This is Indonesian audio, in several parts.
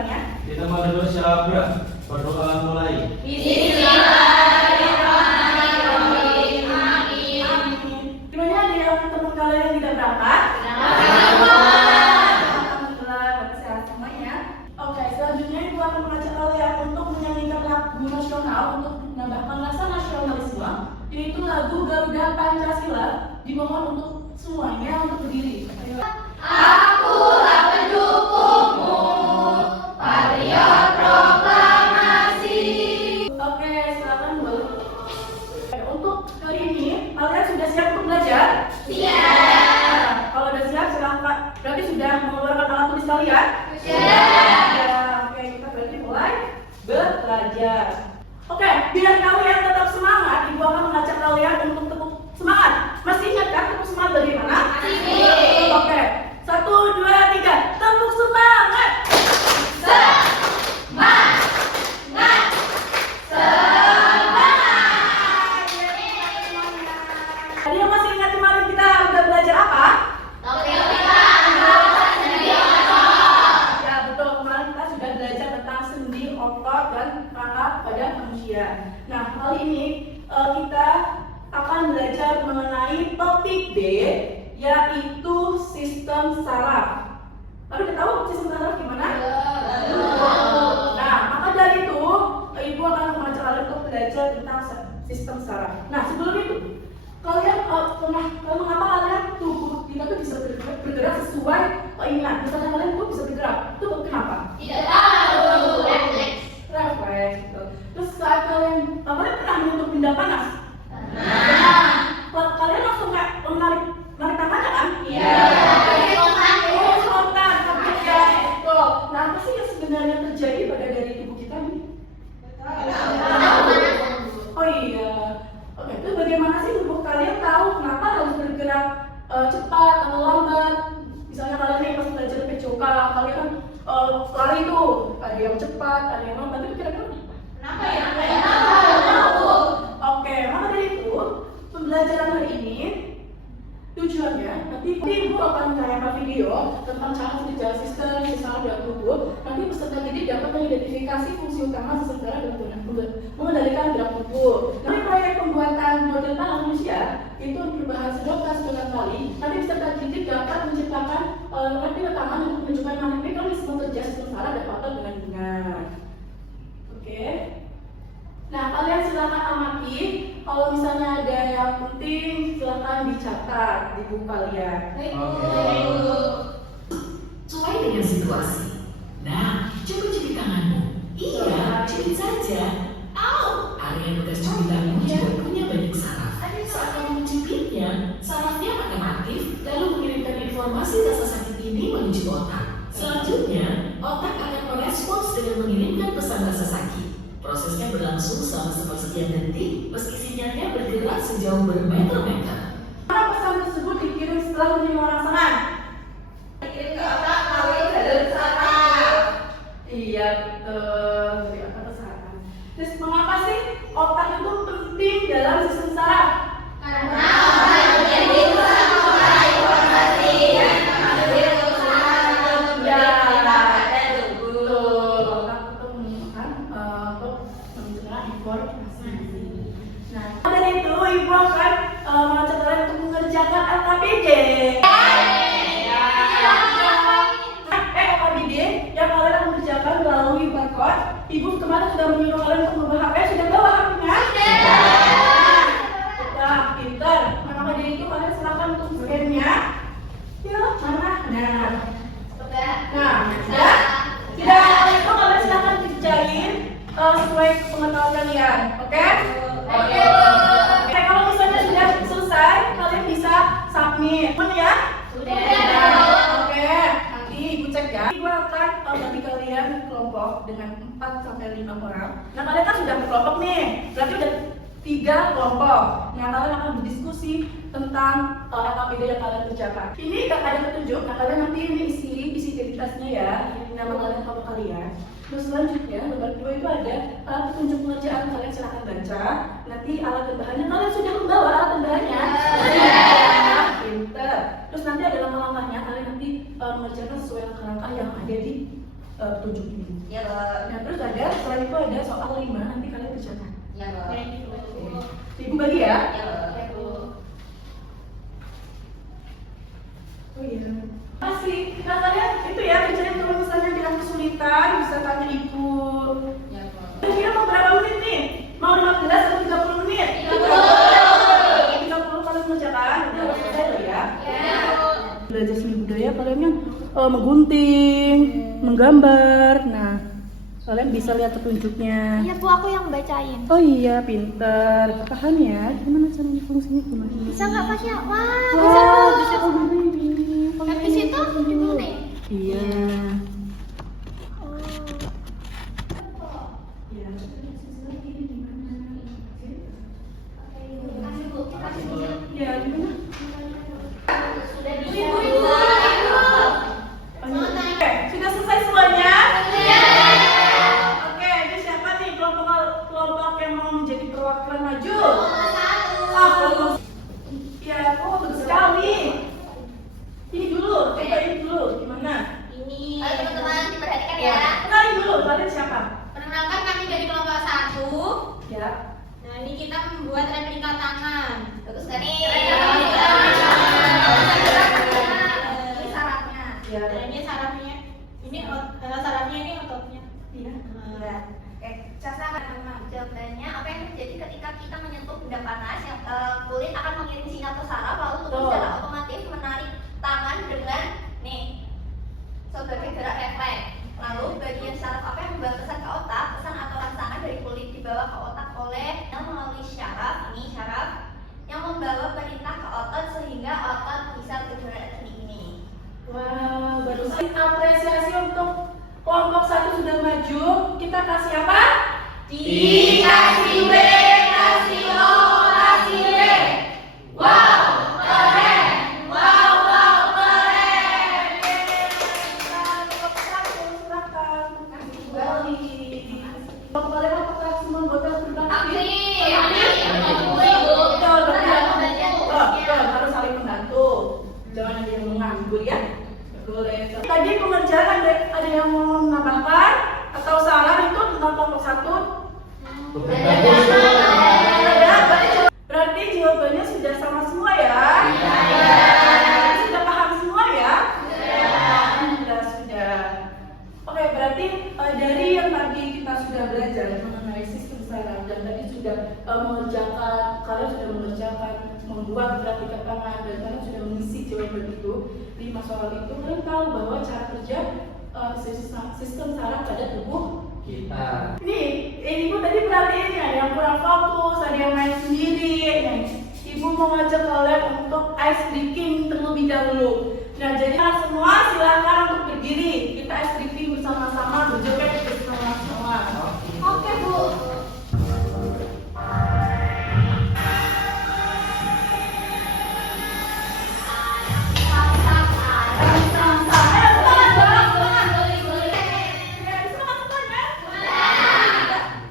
bacanya? Kita mau bersyahadat, berdoa mulai. Bismillahirrahmanirrahim. Amin. Gimana ada yang teman kalian yang tidak berangkat? Alhamdulillah, sehat semuanya. Oke, selanjutnya Ibu akan mengajak kalian untuk menyanyikan lagu nasional untuk menambahkan rasa nasionalisme, yaitu lagu Garuda Pancasila. Dimohon untuk semuanya untuk berdiri. Ayo. Akulah pendukungmu, patriot proklamasi. Oke, silakan Bu. Untuk hari ini, kalian sudah siap untuk belajar? Siap. Kalau sudah siap, silakan. Berarti sudah mengeluarkan alat tulis kalian? Siap. Ya, oke, kita berarti mulai belajar. Oke, biar kalian tetap semangat, Ibu akan mengajak kalian untuk tepuk semangat. Masih ingat kan tepuk semangat bagaimana? Masih. Oke, 1, 2, 3, tepuk semangat. Semangat. Tadi yang masih ingat kemarin kita udah belajar apa? Ya betul, kemarin kita sudah belajar tentang sendi, otot, dan rangka pada manusia. Nah, kali ini kita akan belajar mengenai topik B, yaitu sistem saraf. Lalu udah tahu sistem saraf gimana? Nah, maka dari itu Ibu akan mengajak kalian untuk belajar tentang sistem saraf. Nah, sebelum itu kalian mengapa kalian tubuh kita tuh bisa bergerak sesuai keinginan? Misalnya kalian tuh bisa bergerak, itu kenapa? Tidak tahu. Refleks gitu. Terus saat kalian pernah menyentuh benda panas? Kalian langsung kayak menarik tangannya kan? Iya. Oh, spontan, ya, betul. Nah, apa sih yang sebenarnya terjadi pada dari tubuh kita nih? Oh iya. Oke, itu bagaimana sih tubuh kalian tahu kenapa harus bergerak cepat atau lambat? Misalnya kalian nih pas belajar PJOK, kalian kan lari tuh, ada yang cepat, ada yang lambat, itu kira-kira Kenapa ya? Oke, maka dari itu pembelajaran hari ini tujuannya nanti Ibu akan menayangkan video tentang cara kerja sistem dalam tubuh. Nanti peserta didik dapat mengidentifikasi fungsi utama sistem saraf dan mengendalikan gerak tubuh. Nanti proyek pembuatan model tangan manusia itu berbahasa dokter setengah kali. Nanti peserta didik dapat menciptakan nanti rekaman untuk menunjukkan mekanisme kerja sistem saraf dan otot dengan benar. Oke. Nah, kalian silakan amati. Kalau misalnya ada yang penting, silakan dicatat di buku kalian. Sesuai dengan situasi. Nah, coba cubit tanganmu. Iya, cubit saja. Au! Area bekas cubitanmu juga punya banyak saraf. Saat kamu mencubitnya, sarafnya akan aktif lalu mengirimkan informasi rasa sakit ini menuju otak. Selanjutnya, otak akan merespons dengan mengirimkan pesan rasa sakit. Prosesnya berlangsung selama sepersekian detik, meski sinyalnya bergerak sejauh bermeter-meter. Mana pesan tersebut dikirim setelah menerima rangsangan? Dikirim ke otak melalui jalur saraf. Iya, betul. Dari otak ke saraf. Terus mengapa sih otak itu penting dalam sistem saraf? Karena otak menjadi pusat pengolah informasi dan mengambil keputusan untuk bertindak pada tubuh. Otak itu menemukan untuk mencerna informasi. Nah, dari itu Ibu akan mengajak kalian untuk mengerjakan LKPD. LKPD yang kalian akan kerjakan melalui barcode. Ibu kemarin sudah menyuruh kalian untuk membawa HP. Sudah bawa HP-nya? Sudah, pintar. Maka dari itu kalian silakan untuk scan-nya. Ya, mana? Nah, sudah? Tidak, kalau itu kalian silakan kerjain sesuai pengetahuan kalian. Oke? Oke. Oke, kalau misalnya sudah selesai, kalian bisa submit. Aman ya? Sudah. Oke, nanti Ibu cek ya. Ibu akan bagi kalian kelompok dengan 4-5 orang. Nah, kalian kan sudah berkelompok nih. Berarti udah 3 kelompok. Nah, kalian akan berdiskusi tentang LKPD yang kalian kerjakan. Ini ada petunjuk. Nah, kalian nanti ini isi identitasnya ya. Ini nama kalian, kelompok kalian. Terus selanjutnya, lembar 2 itu ada petunjuk pengerjaan. Kalian silakan baca. Nanti alat dan bahannya, kalian sudah membawa alat dan bahannya? Pinter. Terus nanti ada langkah-langkahnya. Kalian nanti mengerjakan sesuai langkah-langkah yang ada di petunjuk ini. Ya, Bu. Nah terus ada selain itu ada soal 5, nanti kalian kerjakan. Ya, Bu. Ibu bagi ya. Ya, Bu. Oh iya. Masih. Nah kalian itu ya kerjain kalau misalnya bilang kesulitan bisa tanya ibu. Ya, Bu. Kira mau berapa menit nih? Mau 15 atau 30 menit? 30 kalian mengerjakan. Udah selesai loh ya. Belajar seni budaya kalian yang menggunting, menggambar. Nah, kalian bisa lihat petunjuknya. Iya Bu, aku yang bacain. Oh iya, pintar. Paham ya? Gimana caranya fungsinya gimana? Bisa nggak Pak ya? Wah, Oh, bisa Bu, bisa oh, Bu. gini. Habis itu digunting. Iya. Oh. Ya, gimana? Sudah Ibu, bisa. ibu. Oke, sudah selesai semuanya? Oke, ini siapa nih kelompok yang mau menjadi perwakilan maju? Kelompok. Ya, bagus sekali. Ini dulu, coba ini dulu, gimana? Ini. Ayo teman-teman diperhatikan ya. Kenalin dulu, kalian siapa? Perkenalkan kami dari kelompok 1. Ya. Nah, ini kita membuat replika tangan. Bagus sekali. Ini Ini sarafnya. Ya. Dan ini sarafnya. Ini sarafnya, ini ototnya. Iya. Oke, Casa akan jawabannya apa yang terjadi ketika kita menyentuh benda panas yang kulit akan mengirim sinyal ke saraf lalu tubuh secara otomatis menarik tangan dengan nih sebagai gerak refleks. Lalu bagian saraf apa yang membawa pesan ke otak, pesan atau rangsangan dari kulit dibawa ke otak oleh yang melalui syaraf, ini syaraf yang membawa perintah ke otot sehingga otot bisa bergerak seperti ini. Wow, bagus. Apresiasi untuk kelompok 1 sudah maju. Kita kasih apa? Dikasih B, kasih O, kasih B. Wow, keren. Wow, wow, keren. Kalian apakah semua botol berbakti? Harus saling membantu. Jangan ada yang menganggur ya. Boleh. Tadi pengerjaan ada yang mau menambahkan atau saran itu tentang kelompok 1? Berarti jawabannya sudah sama semua ya? Sudah paham semua ya? Sudah. Oke, berarti dari yang tadi kita sudah belajar mengenai sistem saraf dan tadi sudah kalian sudah mengerjakan membuat replika tangan dan kalian sudah mengisi jawaban itu 5 soal itu, kalian tahu bahwa cara kerja sistem saraf pada tubuh Kita. Ibu tadi perhatiin ya, ada yang kurang fokus, ada yang main sendiri. Nah, Ibu mau ngajak kalian untuk ice breaking terlebih dahulu. Nah, jadi semua silakan untuk berdiri. Kita ice breaking bersama-sama, berjoget bersama-sama. Oke Bu.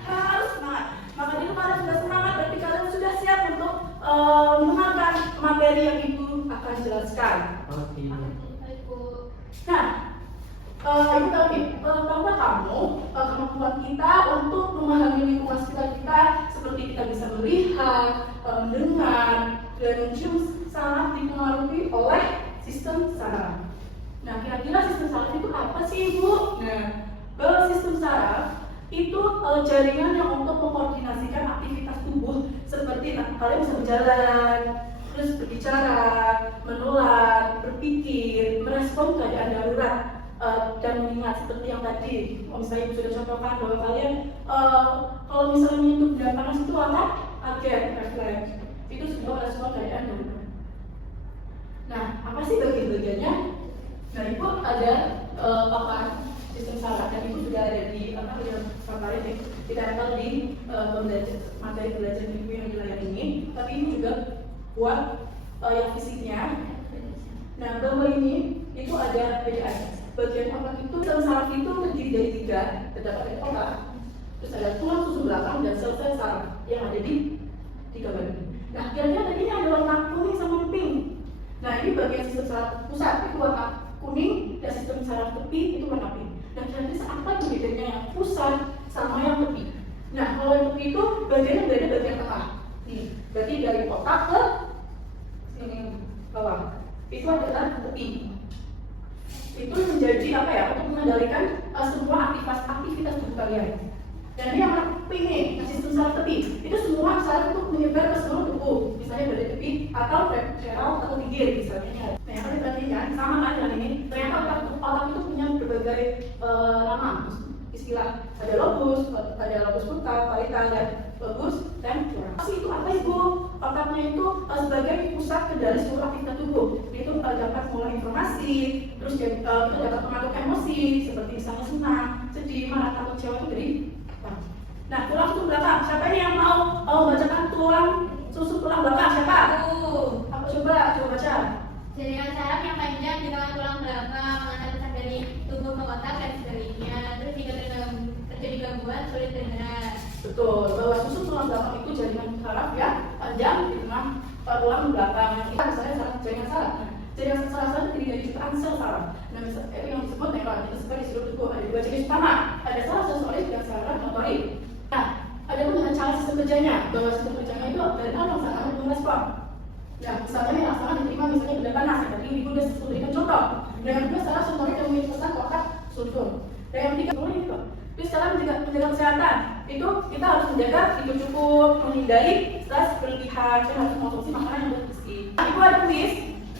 Harus semangat. Maka itu kalian sudah semangat, berarti kalian sudah siap untuk mendengarkan materi yang Ibu akan jelaskan. Oke. Nah, Ibu tahu nih, tahukah kamu kemampuan kita untuk memahami lingkungan sekitar kita seperti kita bisa melihat, mendengar, dan mencium sangat dipengaruhi oleh sistem saraf. Nah, kira-kira sistem saraf itu apa sih Ibu? Nah, sistem saraf itu jaringan yang untuk mengkoordinasikan aktivitas tubuh seperti kalian bisa berjalan, terus berbicara, menular, berpikir, merespon keadaan darurat, dan mengingat seperti yang tadi. Misalnya Ibu sudah contohkan bahwa kalian kalau misalnya menyentuh benda panas itu akan kaget, refleks. Itu sebuah respon keadaan darurat. Nah, apa sih bagian-bagiannya? Nah, Ibu ada pakar sistem saraf dan itu sudah ada di kemarin ditempel di materi belajar Ibu yang di layar ini. Tapi Ibu juga buat yang fisiknya. Nah, gambar ini itu ada PDAS. Bagian otak itu sistem saraf itu terdiri dari 3, terdapat otak, terus ada tulang susun belakang dan sel-sel saraf yang ada di 3 bagian. Nah, kira-kira tadi ini ada warna kuning sama pink. Nah, ini bagian sistem saraf pusat itu warna kuning dan sistem saraf tepi itu warna pink. Nah, kira-kira apa tuh bedanya yang pusat sama yang tepi? Nah, kalau yang tepi itu bagiannya berada bagian tengah. Nih, berarti dari otak ke sini bawah. Itu adalah tepi. Itu menjadi apa ya? Untuk mengendalikan semua aktivitas tubuh kalian. Dan ini yang tepi nih, sistem saraf tepi. Itu semua saraf itu menyebar ke seluruh tubuh. Misalnya dari tepi atau ventral atau pinggir misalnya. Nah, yang kalian perhatikan sama kan dengan ini. Ternyata otak itu punya berbagai nama, istilah. Ada lobus frontal, parietal, dan lobus temporal. Itu apa ibu? Otaknya itu sebagai pusat kendali seluruh aktivitas tubuh. Itu dapat mengolah informasi, terus kita dapat mengatur emosi seperti misalnya senang, sedih, marah, takut, kecewa itu dari. Nah, tulang itu belakang. Siapa ini yang mau bacakan tulang susun tulang belakang? Siapa? Apa coba baca. Jaringan saraf yang panjang di kawasan tulang belakang mengantar pesan dari tubuh ke otak dan sebaliknya. Terus jika terjadi gangguan sulit terdengar. Betul. Bahwa susun tulang belakang itu jaringan saraf ya panjang di tengah tulang belakang. Kita misalnya jaringan saraf. Nah, jaringan saraf itu terdiri dari jutaan sel saraf. Nah, misalnya itu yang disebut neuron. Itu sebagai di seluruh tubuh ada dua jenis utama. Ada saraf sensorik dan saraf motorik. Nah, ada pun dengan cara sistem kerjanya. Bahwa sistem kerjanya itu dari awal sangat merespon. Ya, misalnya yang laksanakan diterima misalnya benda panas. Tadi ibu sudah memberikan contoh. Dan yang kedua saraf sensorik yang mengirim pesan ke otak sulfur. Dan yang ketiga itu. Terus cara menjaga kesehatan itu kita harus menjaga tidur cukup, menghindari stres berlebihan, dan harus mengkonsumsi makanan yang bergizi. Ibu ada kuis.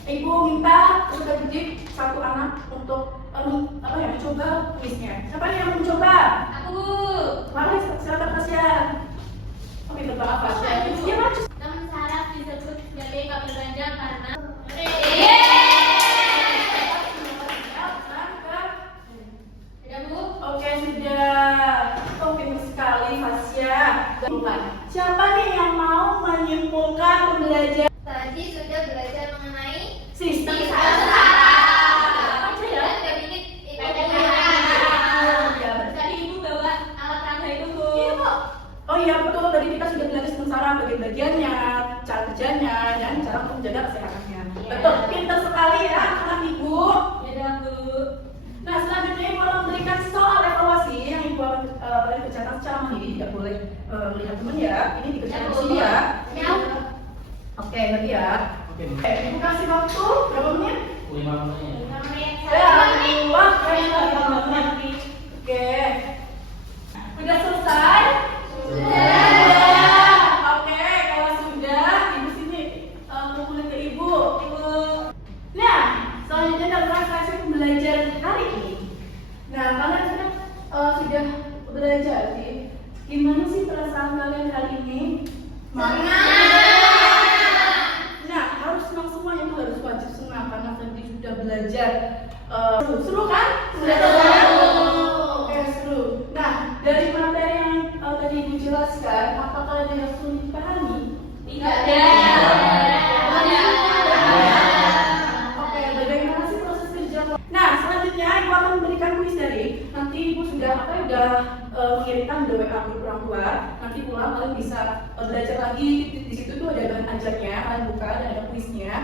Ibu minta peserta didik satu anak untuk mencoba kuisnya. Siapa nih yang mau mencoba? Aku. Mari silakan Tasya. Oke, berapa Tasya? Iya, Mas. Namun saraf disebut sebagai kabel panjang karena Sudah, Bu? Oke, sudah. Oh, pintar sekali Tasya. Siapa nih yang mau menyimpulkan pembelajaran? Tadi sudah belajar mengenai Sistem saraf. ya? Dan ini tadi ibu bawa alat tanda itu bu. Iya, Bu. Oh iya betul, tadi kita sudah belajar sistem saraf, bagian-bagiannya, cara kerjanya, dan cara untuk menjaga kesehatannya. Iya. Betul, pintar sekali ya anak ibu. Ya bu. Nah, selanjutnya ibu akan memberikan soal evaluasi yang ibu akan kerjakan secara mandiri, tidak boleh melihat teman ya. Ini dikerjakan di sini ya. Ya. Oke, berarti ya. Oke, Ibu kasih waktu berapa menit? 5 menit. Wah, keren banget. Oke. Sudah selesai? Sudah. Oke, kalau sudah, ibu sini mulai ke ibu. Nah, selanjutnya adalah sesi pembelajaran hari ini. Nah, kalian sudah belajar sih. Gimana sih perasaan kalian hari ini? Nah, harus senang semuanya, itu harus wajib senang karena tadi sudah belajar. Seru kan? Seru. Oke, seru. Nah, dari materi yang tadi ibu jelaskan, apakah ada yang sulit dipahami? Tidak ada. Oke, bagaimana sih proses kerja? Nah, selanjutnya ibu akan memberikan kuis dari. Nanti ibu sudah mengirimkan ke WA grup orang tua. Nanti pulang kalian bisa belajar lagi. Di situ tuh ada bahan ajarnya, kalian buka dan ada kuisnya.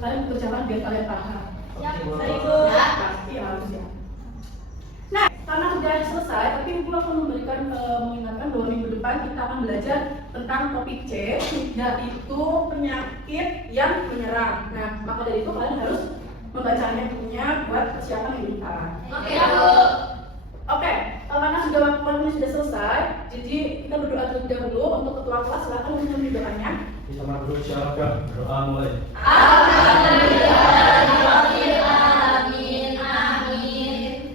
Kalian kerjakan biar kalian paham. Siap, Ibu. Ibu. Ya, pasti harus ya. Nah, karena sudah selesai, tapi ibu akan memberikan mengingatkan bahwa minggu depan kita akan belajar tentang topik C, yaitu penyakit yang menyerang. Nah, maka dari itu kalian harus membacanya punya buat persiapan minggu depan. Oke, Bu. Oke, karena sudah waktunya sudah selesai, jadi kita berdoa terlebih dahulu untuk ketua kelas. Silakan untuk doanya. Kita berdoa, doa mulai. Amin.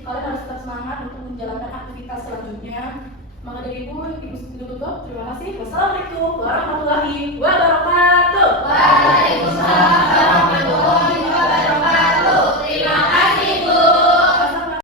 Kalian harus tetap semangat untuk menjalankan aktivitas selanjutnya. Maka dari ibu tutup. Terima kasih. Wassalamualaikum warahmatullahi wabarakatuh. Waalaikumsalam warahmatullahi